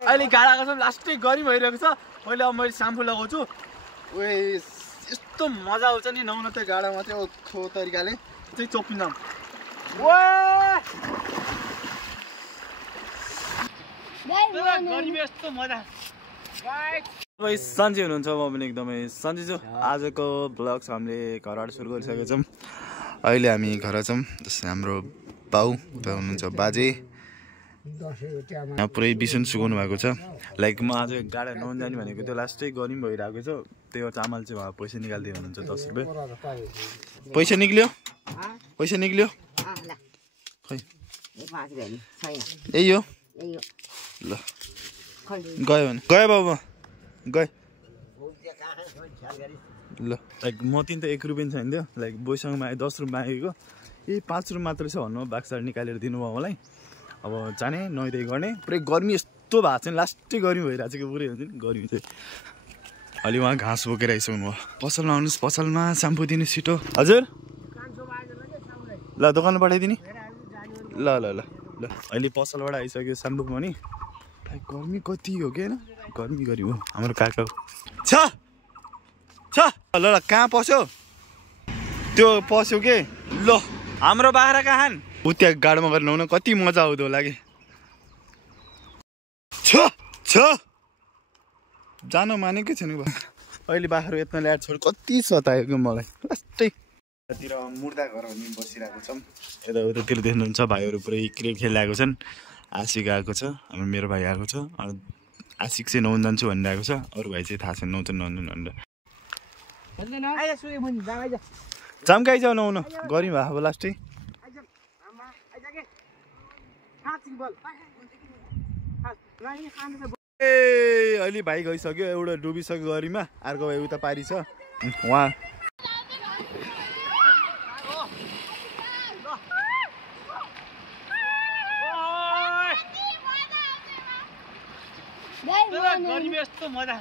अहिले गाडा कसम लास्टै गरी भइरहेको छ। मैले अब मैले स्याम्पू लगाउँछु। ओए यस्तो मजा आउँछ नि नुहाउन त्यो गाडामा चाहिँ ओखो तरिकाले चाहिँ चोपिन्दाम। यस्तो मजा तपाईँ सन्चै हुनुहुन्छ? म पनि एकदमै सन्चै छु। आजको ब्लग हामीले घरबाट सुरु गरिसकेको छौँ। अहिले हामी घर छौँ। जस्तै हाम्रो बाउ उता हुनुहुन्छ बाजे पुरै बिसुन सुकाउनु भएको छ। लाइक म आज गाडा नुहाउनु जाने भनेको त्यो लास्टै गरी पनि भइरहेको छ। त्यो चामल चाहिँ उहाँ पैसा निकालिदिनु हुनुहुन्छ 10 रुपियाँ। पैसा निक्ल्यो खै यही हो ल गयो भने गयो बाबु गए ल। लाइक म तिन त 1 रुपियाँ छैन थियो। लाइक बोइसँग मागे 10 रुपियाँ मागेको यही 5 रुपियाँ मात्रै छ भन्नु बाक्साबाट निकालेर दिनुभयो मलाई। अब जाने नुहाइधुवाइ गर्ने। पुरै गर्मी यस्तो भएको छ नि लास्टै गर्मी भइरहेको छ कि पुरै हुन्छ नि गर्मी चाहिँ। अलि उहाँ घाँस बोकेर आइसक्नु भयो। पसलमा आउनुहोस्, पसलमा स्याम्पू दिने छिटो। हजुर ल दोकानमा पठाइदिने ल ल ल ल। अहिले पसलबाट आइसक्यो स्याम्पू पनि। गर्मी कति हो कि होइन गर्मी गरी हो हाम्रो काका छ ल ल। कहाँ पस्यो त्यो पस्यो के ल हाम्रो बाख्रा कहाँ ऊ त्यहाँ गाडोमा गएर नुहाउन कति मजा आउँदो होला कि। छ जानु मानेकै छैन। अहिले बाख्रा यत्न ल्याएर छोड कति सतायो मलाई लास्टै। यतातिर मुर्दा घर पनि बसिरहेको छौँ। यताउतातिर देख्नुहुन्छ भाइहरू पुरै क्रिकेट खेलिरहेको छन्। आशिक आएको छ, हाम्रो मेरो भाइ आएको छ। आशिक चाहिँ नुहाउनु जान्छु भनिरहेको छ। अरू भाइ चाहिँ थाहा छैन नुहाउँछ नुहाउनु भनेर। चाम्काइ जाऊ नुहाउन गर्मी भएको अब लास्टै। ए अहिले भाइ गइसक्यो। एउटा डुबिसक्यो गर्मीमा, अर्को भाइ उता पारी छ उहाँ। यस्तो मजा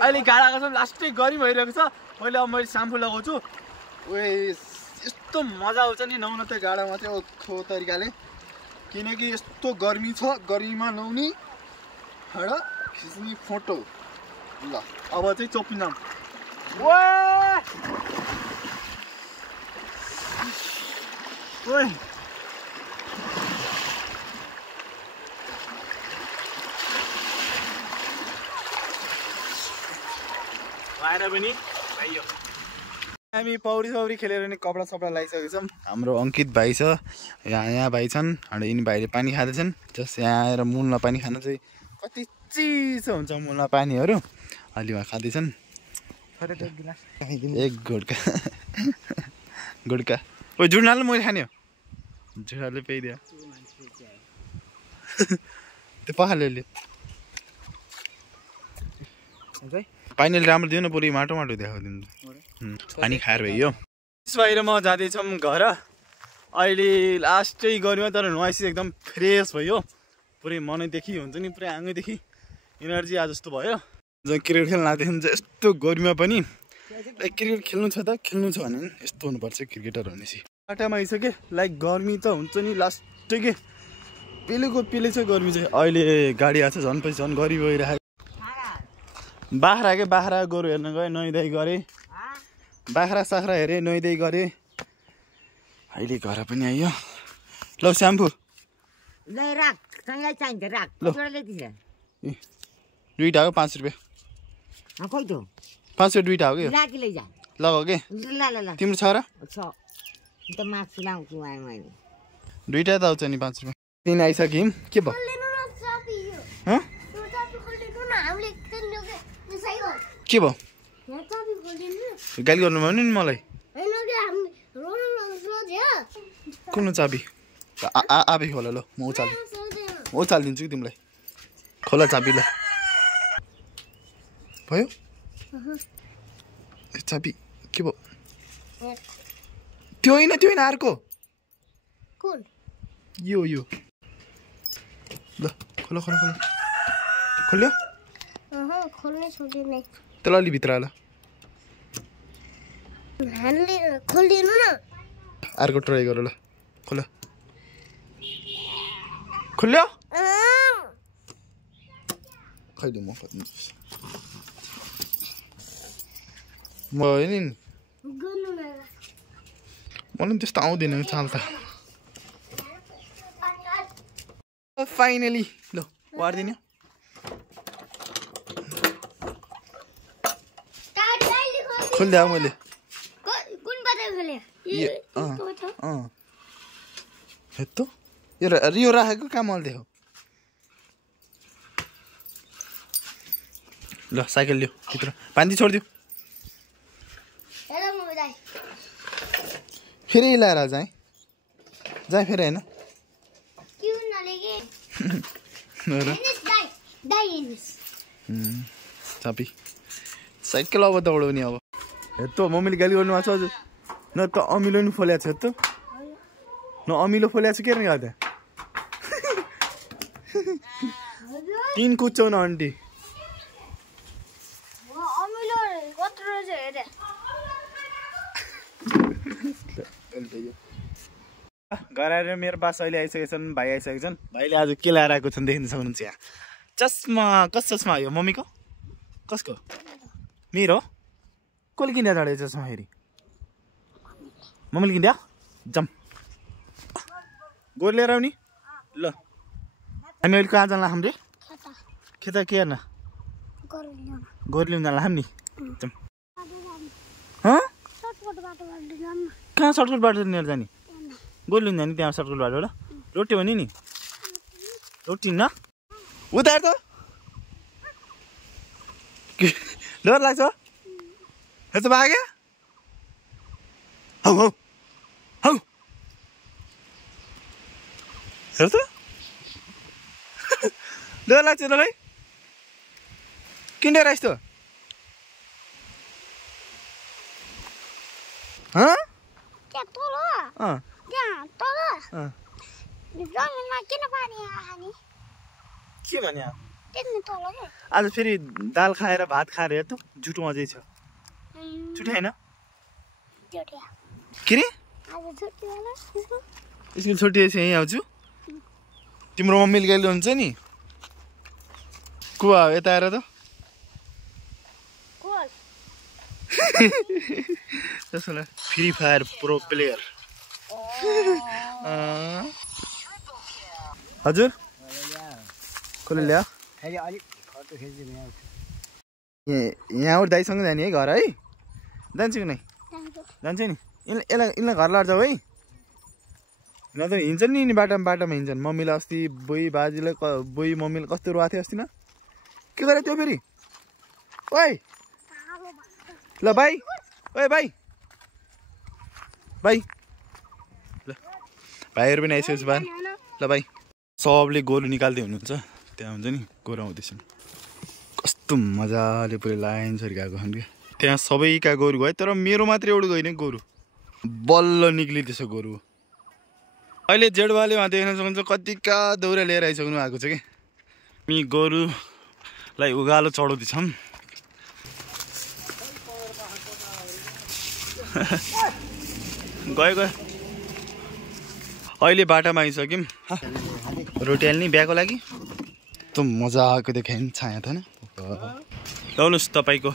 अहिले गाडा कसम लास्टै गरी भइरहेको छ। मैले अब मैले स्याम्पू लगाउँछु। ओए यस्तो मजा आउँछ नि नुहाउन त्यो गाडामा चाहिँ ओखो तरिकाले। किनकि यस्तो गर्मी छ, गर्मीमा नुहाउने र खिच्ने फोटो। ल अब चाहिँ चोपिन्दाम। ओए आएर पनि हामी पौडी सौडी खेलेर नि कपडा सपडा लगाइसकेको छौँ। हाम्रो अङ्कित भाइ छ यहाँ भाइ छन्। अनि यिनी भाइले पानी खाँदैछन्। जस्ट यहाँ आएर मुलमा पानी खान चाहिँ कति चिसो हुन्छ मुलमा पानीहरू। अलि उहाँ खाँदैछन् एक गुड्का गुड्का। ओ जुड्नाले मैले खाने हो जुडाले पेइदियो त्यो पखाले लियो। पानीले राम्रो दियो न पुरै माटो माटो देखाउँदिनु। पानी खाएर भयो। बाहिर म जाँदैछौँ घर। अहिले लास्टै गर्मीमा तर नुहाइसी एकदम फ्रेस भयो। पुरै मनैदेखि हुन्छ नि पुरै आँगैदेखि इनर्जी आज जस्तो भयो। क्रिकेट खेल्न लाग्दैछ यस्तो गर्मीमा पनि। क्रिकेट खेल्नु छ त खेल्नु छ भने यस्तो हुनुपर्छ क्रिकेटर भनेपछि। बाटामा आइसक्यो। लाइक गर्मी त हुन्छ नि लास्टै के पिलेको पिले छ गर्मी चाहिँ। अहिले गाडी आएको छ झन् पछि झन् गरी गइरहेको। बाख्रा के बाख्रा गोरु हेर्न गएँ नुहाइधुवाइ गरेँ। बाख्रा साख्रा हेरेँ नुहाइधुवाइ गरेँ। अहिले घर पनि आइयो। ल स्याम्पू दुईटा हो 5 रुपियाँ। 5 रुपियाँ दुईटा हो कि लगाऊ के तिम्रो छ र दुईटा त आउँछ नि 5 रुपियाँ। तिन आइसक्यौँ के भयो के भयो गाली गर्नु भयो नि मलाई। कुन चाबी आबी खोला ल म उचालिदिन्छु कि तिमीलाई। खोला चाबी ल भयो चाबी के भयो त्यो होइन अर्को यो ल खोला खोल्यो त्यसलाई अलि भित्र हाल अर्को ट्राई गर ल। खोल खुल्यो खैले म खोज्नु म नि मलाई त्यस्तो आउँदैन चाल त फाइनली ल वार्दिने खोलिदिए मैले हेत्तो यो राखेको काम मैले देखाऊ ल साइकल लियो भित्र पानी छोडिदियो फेरि लाएर जाएँ फेरि होइन चापी साइकल अब दौडाउने अब हेत्तो मम्मीले गाली गर्नु भएको छ हजुर न त अमिलो नि फोल्याएको छ हेत्तो न अमिलो फोल्याएको छ के गर्दा किन कुद्छौ न आन्टी घर आएर मेरो पास अहिले आइसकेको छन् भाइ आइसकेको छन् भाइले आज के ल्याएर आएको छन् देख्न सक्नुहुन्छ यहाँ चस्मा कस चस्मा यो मम्मीको कसको मेरो कसले किनेर ल्याएको चस्मा फेरि मम्मीले किनिदिया जम गोर लिएर आउने ल हामी अहिले कहाँ जान्ला हाम्रो खेता के हेर्न गोर लिउँ जान्ला हामी जम कहाँ सर्टकट बाटो लिएर जाने गोर लिउँ जाने त्यहाँ सर्टकट बाटोबाट रोटी भने नि रोटी न उता त डर लाग्छ यस्तो भाग्यो हौ हौ हौ हेर त डर लाग्छ तँलाई किन डर यस्तो के भने आज फेरि दाल खाएर भात खाएर हेर त जुठो अझै छ छुट्टी होइन के रे स्कुल छुट्टी यहीँ आउँछु तिम्रो मम्मीले गाली हुन्छ नि को यता आएर त त्यसोलाई फ्री फायर प्रो प्लेयर हजुर कसले ल्या यहाँ दाइसँग जाने है घर है जान्छ कि नै जान्छ नि यिनीलाई घर लाएर जाऊ है न त हिँड्छन् नि बाटोमा हिँड्छन् मम्मीलाई अस्ति बोई बाजेलाई बोई मम्मीलाई कस्तो रुवाएको थियो अस्ति न के गरे त्यो फेरि ओइ ल भाइ ओए भाइ भाइ ल भाइहरू पनि आइसकेपछि भाइ ल भाइ सबले गोरु निकाल्दै हुनुहुन्छ त्यहाँ हुन्छ नि गोरु आउँदैछन् कस्तो मजाले पुरै लाइनसरी गएको छन् क्या त्यहाँ सबैका गोरु गयो तर मेरो मात्रै एउटा गएन गोरु बल्ल निक्लिँदैछ गोरु अहिले जेडवाले उहाँ देख्न सक्नुहुन्छ कतिका दौरा लिएर आइसक्नु भएको छ कि हामी गोरुलाई उकालो चढाउँदैछौँ गयो अहिले बाटामा आइसक्यौँ रोटी हाल्ने बिहाको लागि त मजाको देखायो नि छाया थिएन लाउनुहोस् तपाईँको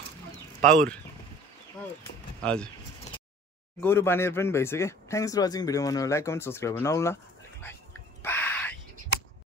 पावर हजुर गोरु बानेर पनि भइसक्यो थ्याङ्क्स फर वाचिङ भिडियो बनाउनु लाइक कमेन्ट सब्सक्राइब नहुला